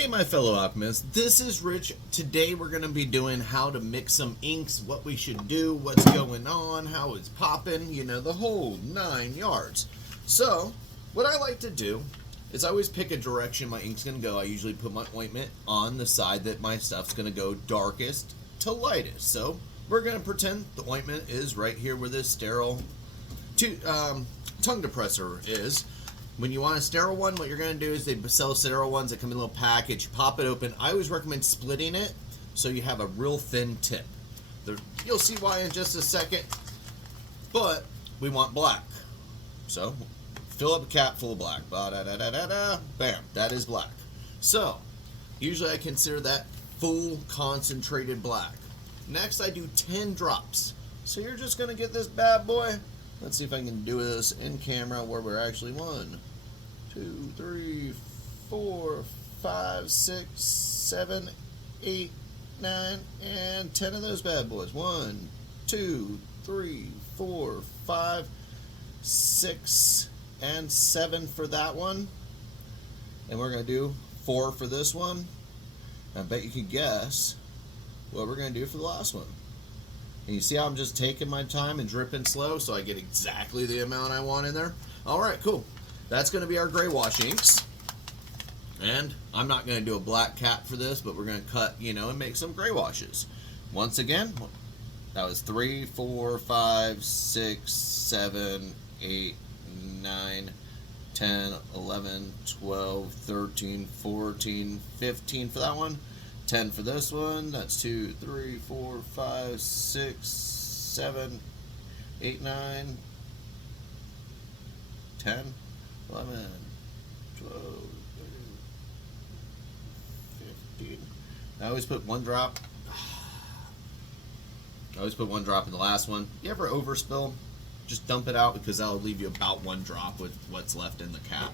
Hey my fellow alchemists, this is Rich. Today we're going to be doing how to mix some inks, what we should do, what's going on, how it's popping, you know, the whole 9 yards. So, what I like to do is I always pick a direction my ink's going to go. I usually put my ointment on the side that my stuff's going to go darkest to lightest. So, we're going to pretend the ointment is right here where this sterile tongue depressor is. When you want a sterile one, what you're going to do is they sell sterile ones that come in a little package. Pop it open. I always recommend splitting it so you have a real thin tip. You'll see why in just a second. But we want black. So fill up a cap full of black. Bam. That is black. So usually I consider that full concentrated black. Next I do 10 drops. So you're just going to get this bad boy. Let's see if I can do this in camera where we're actually 1, 2, 3, 4, 5, 6, 7, 8, 9, and 10 of those bad boys. 1, 2, 3, 4, 5, 6, and 7 for that one. And we're going to do 4 for this one. I bet you can guess what we're going to do for the last one. And you see how I'm just taking my time and dripping slow so I get exactly the amount I want in there? Alright, cool. That's going to be our gray wash inks. And I'm not going to do a black cap for this, but we're going to cut, you know, and make some gray washes. Once again, that was 3, 4, 5, 6, 7, 8, 9, 10, 11, 12, 13, 14, 15 for that one. 10 for this one. That's 2, 3, 4, 5, 6, 7, 8, 9, 10, 11, 12, 15. I always put one drop. I always put one drop in the last one. You ever overspill? Just dump it out because that'll leave you about one drop with what's left in the cap.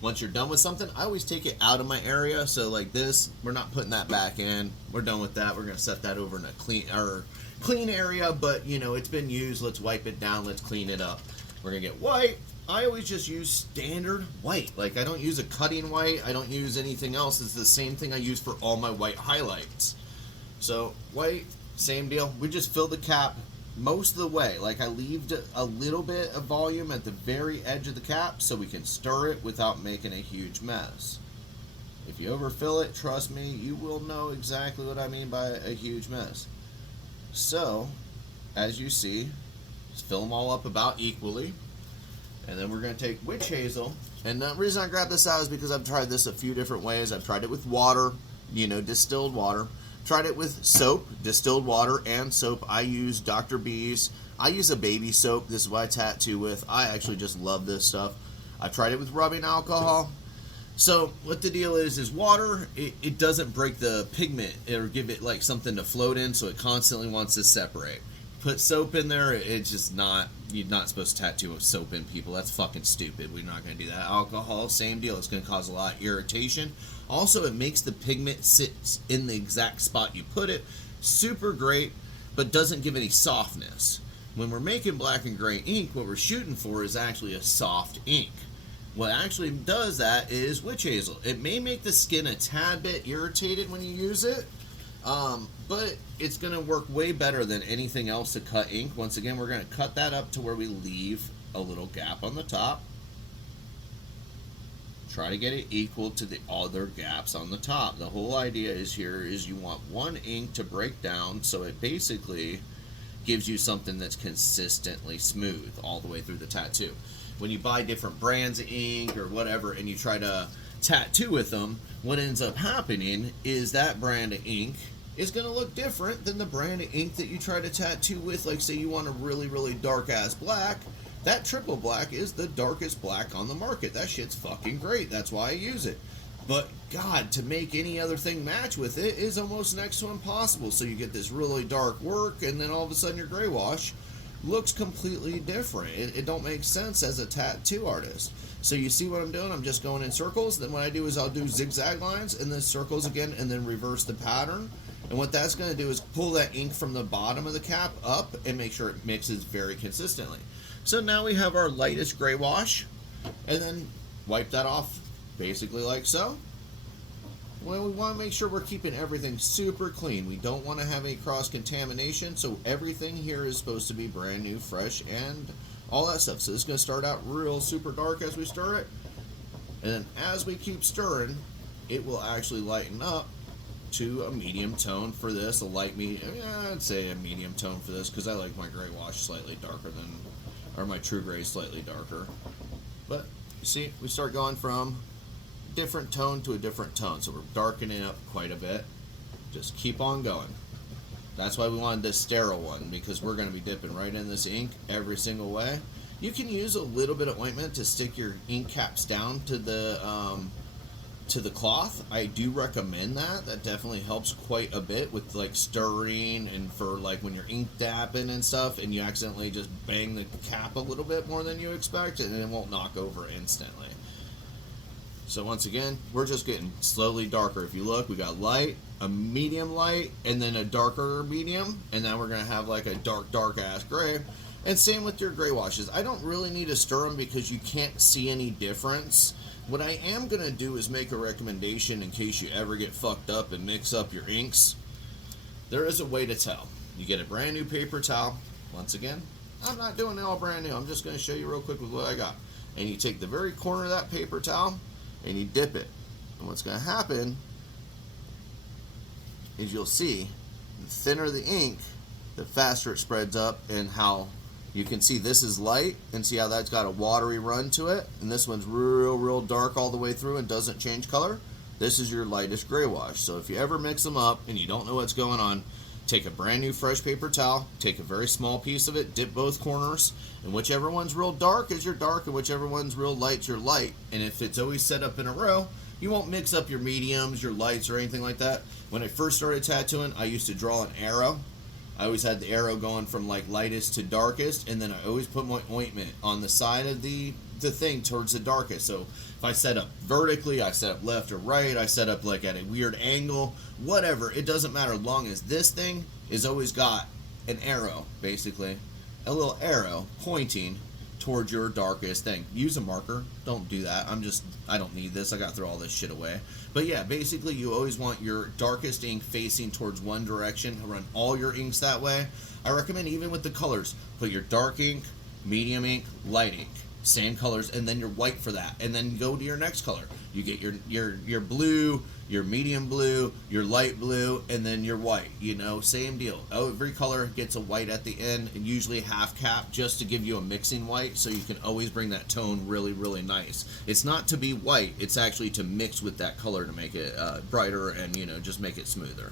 Once you're done with something, I always take it out of my area. So like this, we're not putting that back in. We're done with that. We're going to set that over in a clean area, but you know, it's been used. Let's wipe it down. Let's clean it up. We're going to get white. I always just use standard white. Like I don't use a cutting white. I don't use anything else. It's the same thing I use for all my white highlights. So white, same deal. We just fill the cap most of the way. Like I leave a little bit of volume at the very edge of the cap so we can stir it without making a huge mess. If you overfill it, trust me, you will know exactly what I mean by a huge mess. So, as you see, just fill them all up about equally. And then we're going to take witch hazel. And the reason I grabbed this out is because I've tried this a few different ways. I've tried it with water, you know, distilled water. Tried it with soap, distilled water, and soap. I use Dr. B's. I use a baby soap. This is what I tattoo with. I actually just love this stuff. I tried it with rubbing alcohol. So what the deal is water, it doesn't break the pigment or give it like something to float in, so it constantly wants to separate. Put soap in there, it's just not, you're not supposed to tattoo with soap in people. That's fucking stupid. We're not going to do that. Alcohol, same deal. It's going to cause a lot of irritation. Also, it makes the pigment sit in the exact spot you put it. Super great, but doesn't give any softness. When we're making black and gray ink, what we're shooting for is actually a soft ink. What actually does that is witch hazel. It may make the skin a tad bit irritated when you use it, but it's going to work way better than anything else to cut ink. Once again, we're going to cut that up to where we leave a little gap on the top. Try to get it equal to the other gaps on the top. The whole idea is here is you want one ink to break down so it basically gives you something that's consistently smooth all the way through the tattoo. When you buy different brands of ink or whatever and you try to tattoo with them, what ends up happening is that brand of ink is going to look different than the brand of ink that you try to tattoo with. Like say you want a really, really dark ass black. That triple black is the darkest black on the market. That shit's fucking great. That's why I use it. But God, to make any other thing match with it is almost next to impossible. So you get this really dark work and then all of a sudden your gray wash looks completely different. It don't make sense as a tattoo artist. So you see what I'm doing? I'm just going in circles. Then what I do is I'll do zigzag lines and then circles again and then reverse the pattern. And what that's going to do is pull that ink from the bottom of the cap up and make sure it mixes very consistently. So now we have our lightest gray wash, and then wipe that off basically like so. Well, we want to make sure we're keeping everything super clean. We don't want to have any cross-contamination, so everything here is supposed to be brand new, fresh, and all that stuff. So this is going to start out real super dark as we stir it, and then as we keep stirring, it will actually lighten up to a medium tone for this, a light medium. Yeah, I'd say a medium tone for this because I like my gray wash slightly darker than, or my true gray slightly darker. But you see, we start going from different tone to a different tone, so we're darkening up quite a bit. Just keep on going. That's why we wanted this sterile one, because we're going to be dipping right in this ink every single way. You can use a little bit of ointment to stick your ink caps down to the cloth. I do recommend that. That definitely helps quite a bit with like stirring and for like when you're ink dapping and stuff and you accidentally just bang the cap a little bit more than you expect and it won't knock over instantly. So once again, we're just getting slowly darker. If you look, we got light, a medium light, and then a darker medium, and then we're going to have like a dark ass gray. And same with your gray washes. I don't really need to stir them because you can't see any difference. What I am going to do is make a recommendation in case you ever get fucked up and mix up your inks. There is a way to tell. You get a brand new paper towel. Once again, I'm not doing it all brand new. I'm just going to show you real quick with what I got. And you take the very corner of that paper towel and you dip it. And what's going to happen is you'll see the thinner the ink, the faster it spreads up, and how you can see this is light and see how that's got a watery run to it, and this one's real dark all the way through and doesn't change color. This is your lightest gray wash. So if you ever mix them up and you don't know what's going on, take a brand new fresh paper towel, take a very small piece of it, dip both corners, and whichever one's real dark is your dark and whichever one's real light's your light. And if it's always set up in a row, you won't mix up your mediums, your lights, or anything like that. When I first started tattooing, I used to draw an arrow. I always had the arrow going from like lightest to darkest, and then I always put my ointment on the side of the thing towards the darkest. So if I set up vertically, I set up left or right, I set up like at a weird angle, whatever, it doesn't matter, long as this thing is always got an arrow, basically a little arrow pointing towards your darkest thing. Use a marker, don't do that. I don't need this, I gotta throw all this shit away. But yeah, basically you always want your darkest ink facing towards one direction. Run all your inks that way. I recommend even with the colors, put your dark ink, medium ink, light ink, same colors, and then your white for that, and then go to your next color. You get your blue, your medium blue, your light blue, and then your white. You know, same deal. Every color gets a white at the end, and usually half cap, just to give you a mixing white, so you can always bring that tone really nice. It's not to be white, it's actually to mix with that color to make it brighter and, you know, just make it smoother.